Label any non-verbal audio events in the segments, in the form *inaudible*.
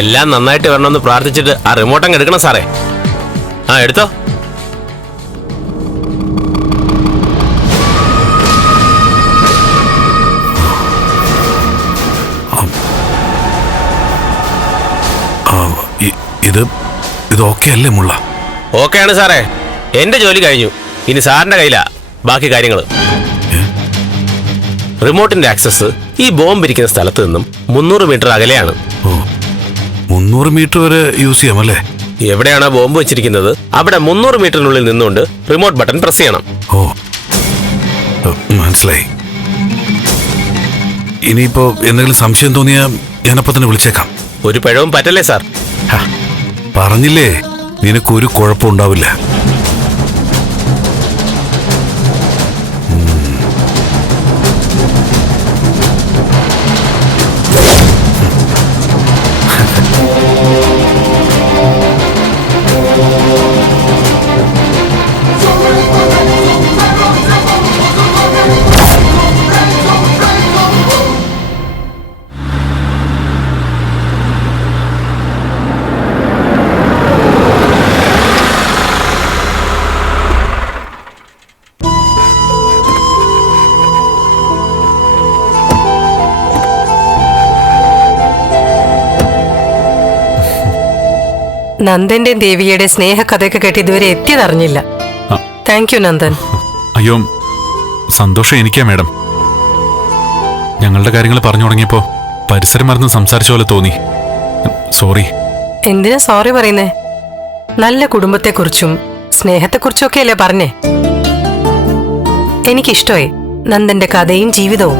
എല്ലാം നന്നായിട്ട് വരണമെന്ന് പ്രാർത്ഥിച്ചിട്ട് ആ റിമോട്ട് അങ്ങ് എടുക്കണം സാറേ. ആ എടുത്തോ? ഇത് ഇത് ഓക്കെ അല്ലേ മുള്ള? ഓക്കെയാണ് സാറേ. എന്റെ ജോലി കഴിഞ്ഞു. ഇനി സാറിന്റെ കയ്യിലാ ബാക്കി കാര്യങ്ങൾ റിമോട്ടിന്റെ ആക്സസ് ഈ ബോംബ് ഇരിക്കുന്ന സ്ഥലത്ത് നിന്നും മുന്നൂറ് മീറ്റർ അകലെയാണ്. മുന്നൂറ് മീറ്റർ വരെ യൂസ് ചെയ്യാം അല്ലേ? എവിടെയാണ് ബോംബ് വെച്ചിരിക്കുന്നത്? അവിടെ മുന്നൂറ് മീറ്ററിനുള്ളിൽ നിന്നുകൊണ്ട് റിമോട്ട് ബട്ടൺ പ്രസ് ചെയ്യണം. ഓ. മനസ്സിലായി. ഇനിയിപ്പോ എന്തെങ്കിലും സംശയം തോന്നിയാൽ ഞാനപ്പോ തന്നെ വിളിച്ചേക്കാം. ഒരു പഴവും പറ്റല്ലേ സാർ? പറഞ്ഞില്ലേ? നിനക്കൊരു കുഴപ്പമുണ്ടാവില്ല നന്ദന്റെയും ദേവിയുടെ സ്നേഹകഥയൊക്കെ കേട്ട് ഇതുവരെ എത്തിയതറിഞ്ഞില്ല. Thank you Nandan. അയ്യോ സന്തോഷം എനിക്കാ മാഡം. ഞങ്ങളുടെ കാര്യങ്ങൾ പറഞ്ഞു തുടങ്ങിയപ്പോ പരിസരം മറന്ന് സംസാരിച്ച പോലെ തോന്നി. സോറി. എന്തിനാ സോറി പറയുന്നേ? നല്ല കുടുംബത്തെക്കുറിച്ചും സ്നേഹത്തെക്കുറിച്ചും ഒക്കെ അല്ലേ പറഞ്ഞേ? എനിക്കിഷ്ടമായി നന്ദന്റെ കഥയും ജീവിതവും.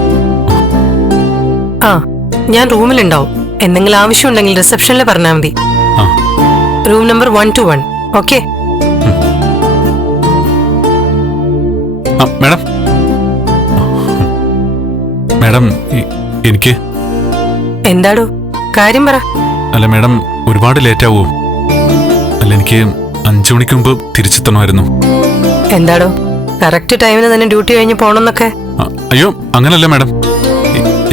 ആ ഞാൻ റൂമിലുണ്ടാവും. എന്തെങ്കിലും ആവശ്യമുണ്ടെങ്കിൽ റിസപ്ഷനിൽ പറഞ്ഞാൽ മതി. Room number one two one okay madam. Madam എനിക്ക് എന്താടോ? കാര്യം പറ. അല്ല മാഡം ഒരുപാട് ലേറ്റ് ആവോ. അല്ല എനിക്ക് അഞ്ചു മണിക്ക് മുമ്പ് തിരിച്ചെത്തണമായിരുന്നു. എന്താടോ? കറക്റ്റ് ടൈമിന് തന്നെ ഡ്യൂട്ടി കഴിഞ്ഞ് പോണെന്നൊക്കെ. അയ്യോ അങ്ങനല്ല മാഡം.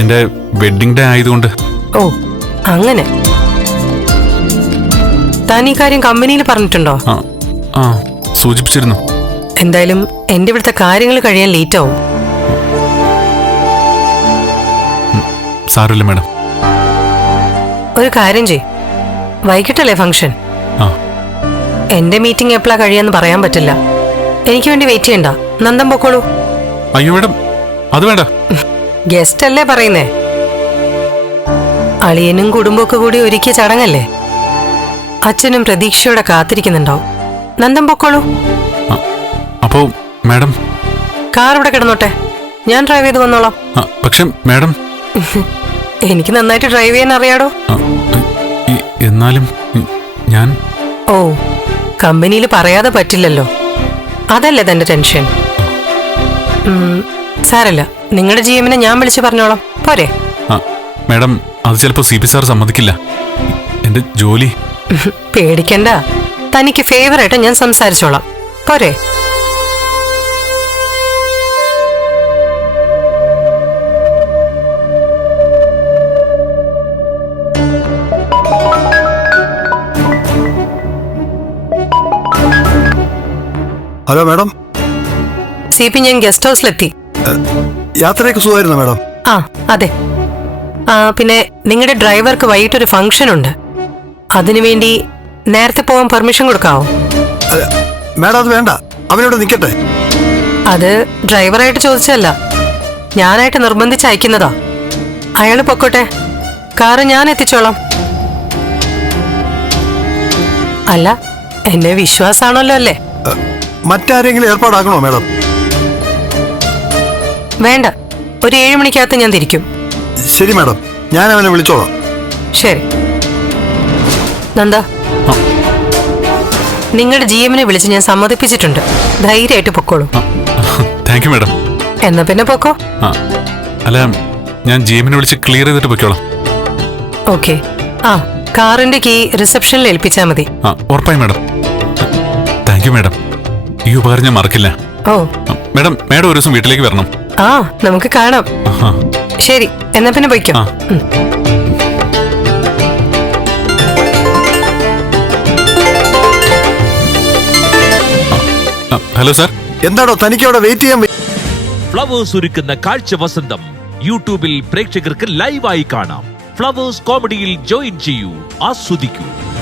എന്റെ വെഡിങ് ഡേ ആയതുകൊണ്ട്. ഓ അങ്ങനെ. താൻ ഈ കാര്യം കമ്പനിയിൽ പറഞ്ഞിട്ടുണ്ടോ? ആ ആ സൂചിപ്പിച്ചിരുന്നു. എന്തായാലും എന്റെ ഇവിടുത്തെ കാര്യങ്ങൾ കഴിയാൻ ലേറ്റ് ആവും സാരമില്ല മാഡം. ഒരു കാര്യം ചെയ് വൈകിട്ടല്ലേ ഫംഗ്ഷൻ? ആ. എന്റെ മീറ്റിംഗ് എപ്പോഴാ കഴിയാന്ന് പറയാൻ പറ്റില്ല. എനിക്ക് വേണ്ടി വെയിറ്റ് ചെയ്യണ്ട. നന്ദം പൊക്കോളൂ. അയ്യോ മാഡം അത് വേണ്ട. ഗസ്റ്റ് അല്ലേ പറയുന്നേ? അളിയനും കുടുംബമൊക്കെ കൂടി ഒരുക്കിയ ചടങ്ങല്ലേ? അച്ഛനും പ്രതീക്ഷയോടെ കാത്തിരിക്കുന്നുണ്ടാവും. നന്ദം പൊക്കോളൂ. അപ്പോ മാഡം. കാർ ഇവിടെ കിടന്നോട്ടെ. ഞാൻ ഡ്രൈവ് ചെയ്ത് വന്നോളാം. പക്ഷെ മാഡം. *laughs* എനിക്ക് നന്നായിട്ട് ഡ്രൈവ് ചെയ്യാൻ അറിയാടോ. എന്നാലും ഞാൻ. ഓ കമ്പനിയിൽ പറയാതെ പറ്റില്ലല്ലോ. അതല്ലേ തന്റെ ടെൻഷൻ സാരല്ല നിങ്ങളുടെ ജീവനെ ഞാൻ വിളിച്ചു പറഞ്ഞോളാം. പോരെ. മാഡം അത് ചിലപ്പോൾ സി പി സാർ സമ്മതിക്കില്ല. എന്റെ ജോലി? പേടിക്കണ്ട. തനിക്ക് ഫേവറായിട്ട് ഞാൻ സംസാരിച്ചോളാം. പോരെ. Hello madam. സി പി ഞാൻ ഗസ്റ്റ് ഹൗസിലെത്തി. യാത്രയൊക്കെ സുഖമായിരുന്നു മാഡം? ആ അതെ. ആ പിന്നെ നിങ്ങളുടെ ഡ്രൈവർക്ക് വൈകിട്ടൊരു ഫംഗ്ഷൻ ഉണ്ട് അതിനുവേണ്ടി നേരത്തെ പോകാൻ പെർമിഷൻ കൊടുക്കാവോ? മാഡം അത് വേണ്ട. അവനോട് നിൽക്കട്ടെ. അത് ഡ്രൈവറായിട്ട് ചോദിച്ചല്ല ഞാനായിട്ട് നിർബന്ധിച്ച് അയക്കുന്നതാ. അയാൾ പൊക്കോട്ടെ. കാറ് ഞാൻ എത്തിച്ചോളാം. അല്ല എന്നെ വിശ്വാസാണല്ലോ അല്ലേ? മറ്റാരെങ്കിലും ഏർപ്പാടാക്കണോ മാഡം? വേണ്ട. ഒരു ഏഴ് മണിക്കകത്ത് ഞാൻ തിരിക്കും. ശരി മാഡം. ഞാൻ അവനെ വിളിച്ചോളാം. ശരി. നന്ദ. നിങ്ങളുടെ ജി എമ്മിനെ വിളിച്ച് ഞാൻ സമ്മതിപ്പിച്ചിട്ടുണ്ട്. ധൈര്യമായിട്ട് പൊക്കോളൂ. താങ്ക് യു മാഡം എന്നാ പിന്നെ പൊക്കോ. അല്ല ഞാൻ ജി എമ്മിനെ വിളിച്ച് ക്ലിയർ ചെയ്തിട്ട് പൊക്കോളാം ഓക്കെ. ആ കാറിന്റെ കീ റിസപ്ഷനിൽ ഏൽപ്പിച്ചാൽ മതി. ഉറപ്പായി മാഡം താങ്ക് യു മാഡം ഈ ഉപകാരം ഞാൻ മറക്കില്ല. ഓ. മാഡം മാഡം ഒരു ദിവസം വീട്ടിലേക്ക് വരണം. ആ നമുക്ക് കാണാം. ശരി എന്നാ പിന്നെ പൊയ്ക്കോ. Hello sir. എന്താണോ തനിക്ക് അവിടെ വെയിറ്റ് ചെയ്യാൻ ഫ്ലവേഴ്സ് ഒരുക്കുന്ന കാഴ്ച വസന്തം യൂട്യൂബിൽ പ്രേക്ഷകർക്ക് ലൈവായി കാണാം. ഫ്ലവേഴ്സ് കോമഡിയിൽ ജോയിൻ ചെയ്യൂ ആസ്വദിക്കൂ.